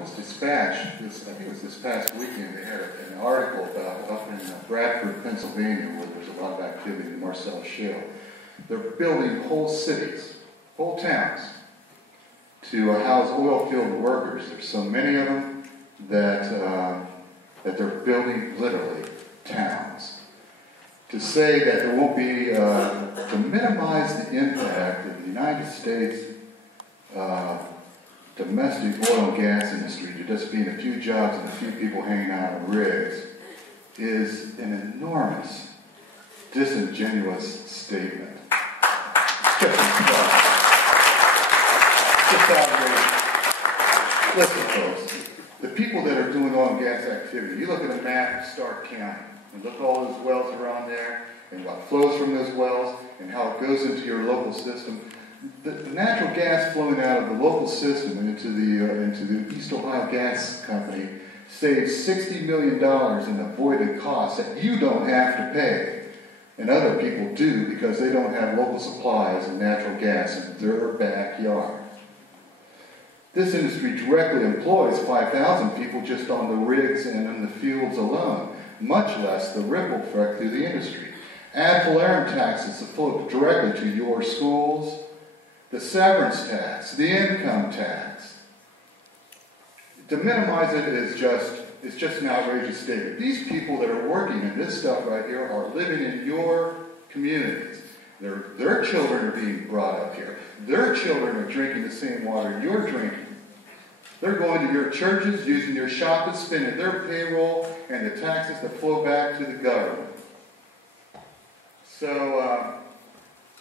Dispatch, I think it was this past weekend, they had an article about up in Bradford, Pennsylvania, where there's a lot of activity in the Marcellus Shale. They're building whole cities, whole towns, to house oil field workers. There's so many of them that they're building literally towns. To say that there won't be, to minimize the impact of the United States domestic oil and gas industry to just being a few jobs and a few people hanging out on rigs is an enormous, disingenuous statement. It's just outrageous. Listen, folks, the people that are doing oil and gas activity, you look at a map of Stark County, and look at all those wells around there, and what flows from those wells, and how it goes into your local system. The natural gas flowing out of the local system and into the East Ohio Gas Company saves $60 million in avoided costs that you don't have to pay. And other people do because they don't have local supplies of natural gas in their backyard. This industry directly employs 5,000 people just on the rigs and in the fields alone, much less the ripple effect through the industry. Ad valorem taxes that flow directly to your schools, the severance tax, the income tax. To minimize it is just an outrageous statement. These people that are working in this stuff right here are living in your communities. Their children are being brought up here. Their children are drinking the same water you're drinking. They're going to your churches, using your shop to spending their payroll and the taxes that flow back to the government. So,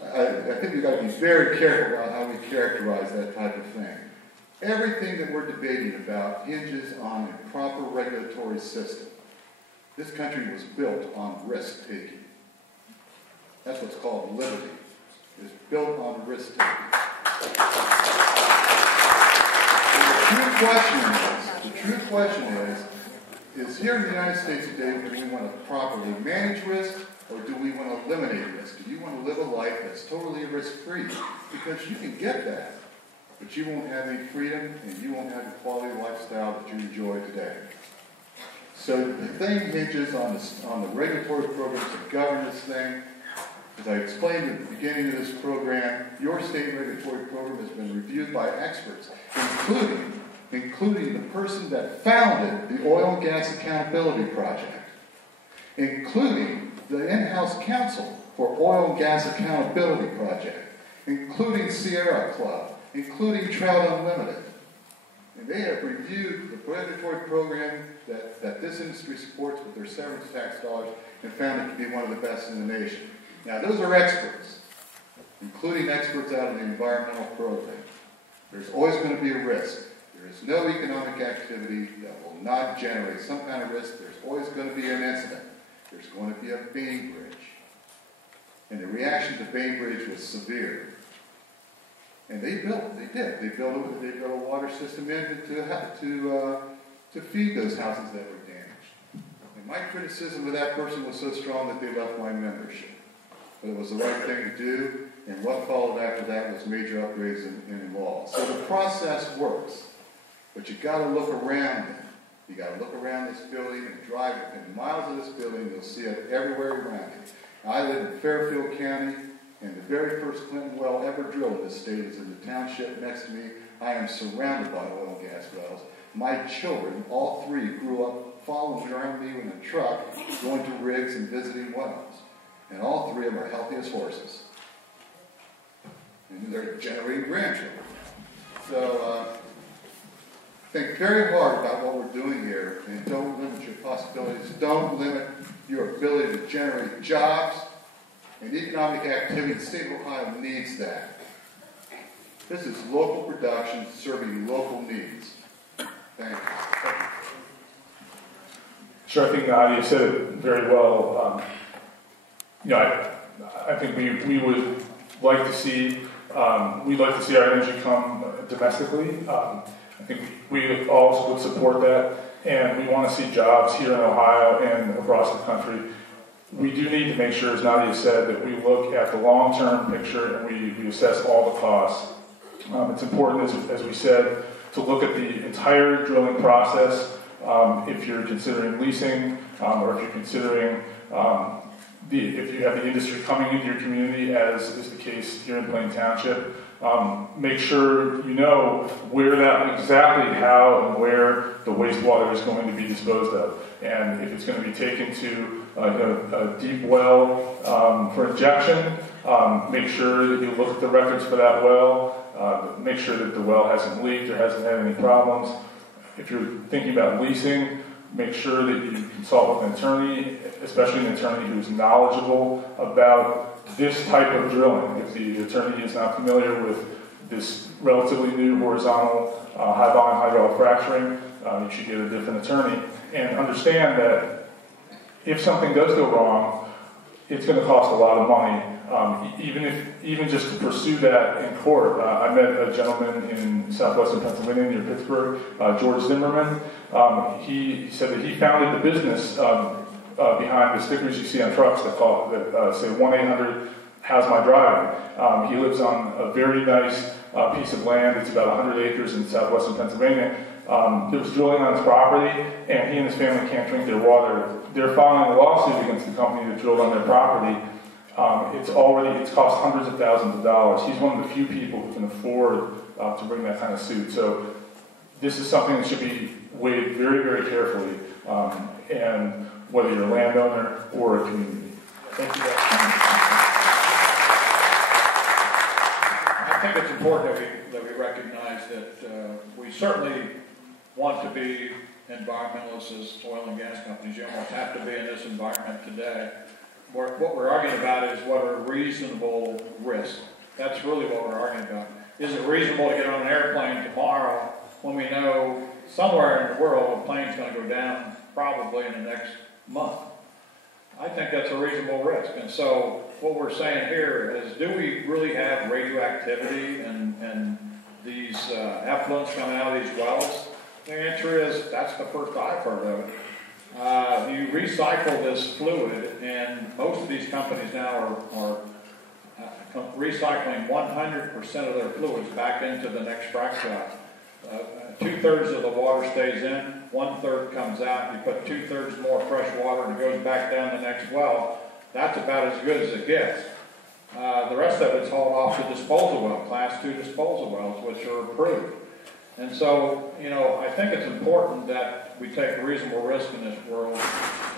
I think we've got to be very careful about how we characterize that type of thing. Everything that we're debating about hinges on a proper regulatory system. This country was built on risk-taking. That's what's called liberty. It's built on risk-taking. And the true question is here in the United States today, do we want to properly manage risk, or do we want to eliminate risk? Do you want to live a life that's totally risk-free? Because you can get that, but you won't have any freedom, and you won't have the quality of lifestyle that you enjoy today. So the thing hinges on the regulatory programs that govern this thing. As I explained at the beginning of this program, your state regulatory program has been reviewed by experts, including the person that founded the Oil and Gas Accountability Project, including the in-house counsel for Oil and Gas Accountability Project, including Sierra Club, including Trout Unlimited. And they have reviewed the regulatory program that this industry supports with their severance tax dollars and found it to be one of the best in the nation. Now, those are experts, including experts out of the environmental program. There's always going to be a risk. There is no economic activity that will not generate some kind of risk. There's always going to be an incident. There's going to be a Bainbridge. And the reaction to Bainbridge was severe. And they built a water system in to feed those houses that were damaged. And my criticism of that person was so strong that they left my membership. But it was the right thing to do, and what followed after that was major upgrades in walls. So the process works, but you've got to look around it. You got to look around this building and drive within miles of this building. You'll see it everywhere around you. Now, I live in Fairfield County, and the very first Clinton well ever drilled in this state is in the township next to me. I am surrounded by oil and gas wells. My children, all three, grew up following around me in a truck, going to rigs and visiting wells. And all three of them are healthy as horses. And they're generating grandchildren. So, think very hard about what we're doing here, and don't limit your possibilities. Don't limit your ability to generate jobs and economic activity. The state of Ohio needs that. This is local production serving local needs. Thank you. Sure, I think you said it very well. I think we would like to see we'd like to see our energy come domestically. I think we also would support that, and we want to see jobs here in Ohio and across the country. We do need to make sure, as Nadia said, that we look at the long-term picture and we assess all the costs It's important, as we said, to look at the entire drilling process. If you're considering leasing, or if you're considering if you have the industry coming into your community, as is the case here in Plain Township, make sure you know where that, exactly how and where the wastewater is going to be disposed of. And if it's going to be taken to a deep well for injection, make sure that you look at the records for that well, make sure that the well hasn't leaked or hasn't had any problems. If you're thinking about leasing, make sure that you consult with an attorney, especially an attorney who's knowledgeable about this type of drilling. If the attorney is not familiar with this relatively new horizontal high-volume hydraulic fracturing, you should get a different attorney. And understand that if something does go wrong, it's going to cost a lot of money. Even just to pursue that in court. I met a gentleman in southwestern Pennsylvania near Pittsburgh, George Zimmerman. He said that he founded the business behind the stickers you see on trucks that say 1-800 How's My Driving. He lives on a very nice piece of land. It's about 100 acres in southwestern Pennsylvania. There was drilling on his property, and he and his family can't drink their water. They're filing a lawsuit against the company that drilled on their property. It's cost hundreds of thousands of dollars. He's one of the few people who can afford to bring that kind of suit. So this is something that should be weighed very, very carefully, and whether you're a landowner or a community. Thank you. I think it's important that we recognize that we certainly want to be environmentalists as oil and gas companies. You almost have to be in this environment today. What we're arguing about is what are reasonable risks. That's really what we're arguing about. Is it reasonable to get on an airplane tomorrow when we know somewhere in the world a plane's going to go down probably in the next month? I think that's a reasonable risk. And so what we're saying here is, do we really have radioactivity and these effluents coming out of these wells? The answer is, that's the first I've heard of it. You recycle this fluid, and most of these companies now are recycling 100% of their fluids back into the next frac job. 2/3 of the water stays in, 1/3 comes out. You put 2/3 more fresh water and it goes back down the next well. That's about as good as it gets. The rest of it's hauled off to disposal well, Class 2 disposal wells, which are approved. And so, I think it's important that we take a reasonable risk in this world.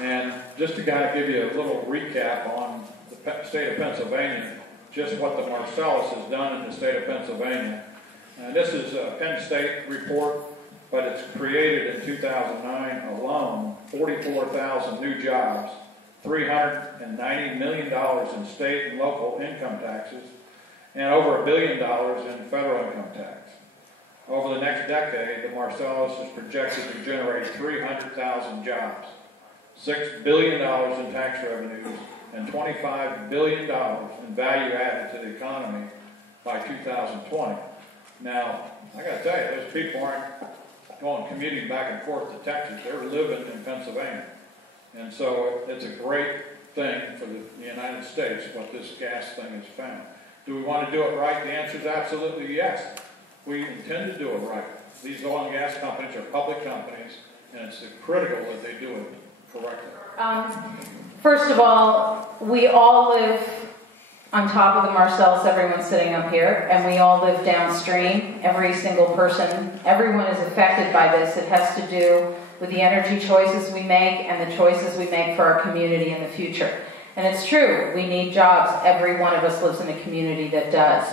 And just to kind of give you a little recap on the state of Pennsylvania, just what the Marcellus has done in the state of Pennsylvania. This is a Penn State report, but it's created in 2009 alone 44,000 new jobs, $390 million in state and local income taxes, and over $1 billion in federal income tax. Over the next decade, the Marcellus is projected to generate 300,000 jobs, $6 billion in tax revenues, and $25 billion in value added to the economy by 2020. Now, I got to tell you, those people aren't commuting back and forth to Texas. They're living in Pennsylvania. And so it's a great thing for the United States, what this gas thing has found. Do we want to do it right? The answer is absolutely yes. We intend to do it right. These oil and gas companies are public companies, and it's critical that they do it correctly. First of all, we all live on top of the Marcellus, everyone sitting up here, and we all live downstream. Every single person, everyone is affected by this. It has to do with the energy choices we make and the choices we make for our community in the future. And it's true, we need jobs. Every one of us lives in a community that does.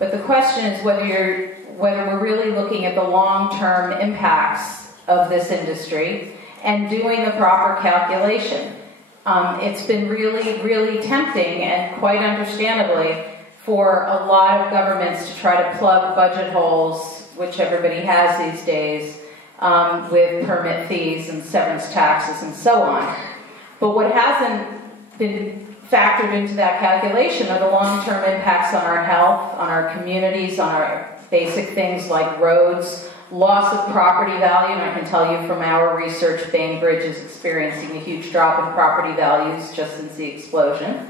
But the question is whether we're really looking at the long-term impacts of this industry and doing the proper calculation. It's been really, really tempting, and quite understandably, for a lot of governments to try to plug budget holes, which everybody has these days, with permit fees and severance taxes and so on. But what hasn't been factored into that calculation are the long-term impacts on our health, on our communities, on our basic things like roads, loss of property value, and I can tell you from our research, Bainbridge is experiencing a huge drop in property values just since the explosion.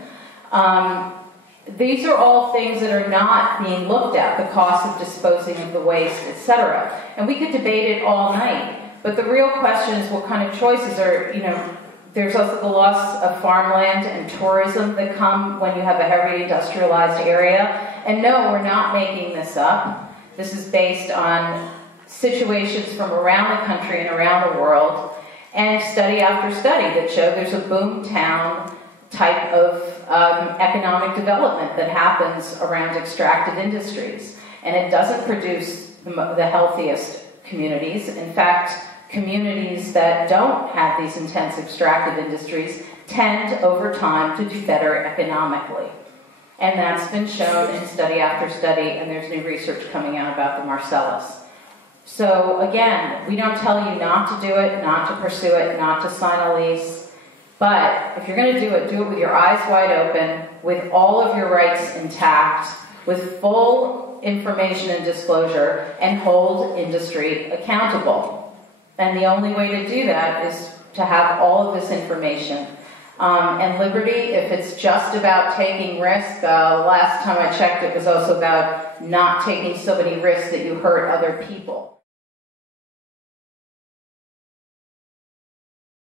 These are all things that are not being looked at, the cost of disposing of the waste, etc. And we could debate it all night, but the real question is what kind of choices are, there's also the loss of farmland and tourism that come when you have a heavy industrialized area. And no, we're not making this up. This is based on situations from around the country and around the world, and study after study that show there's a boom town type of economic development that happens around extractive industries. And it doesn't produce the healthiest communities. In fact, communities that don't have these intense extractive industries tend over time to do better economically. And that's been shown in study after study, and there's new research coming out about the Marcellus. So again, we don't tell you not to do it, not to pursue it, not to sign a lease. But if you're going to do it with your eyes wide open, with all of your rights intact, with full information and disclosure, and hold industry accountable. And the only way to do that is to have all of this information. And liberty, if it's just about taking risk, last time I checked, it was also about not taking so many risks that you hurt other people.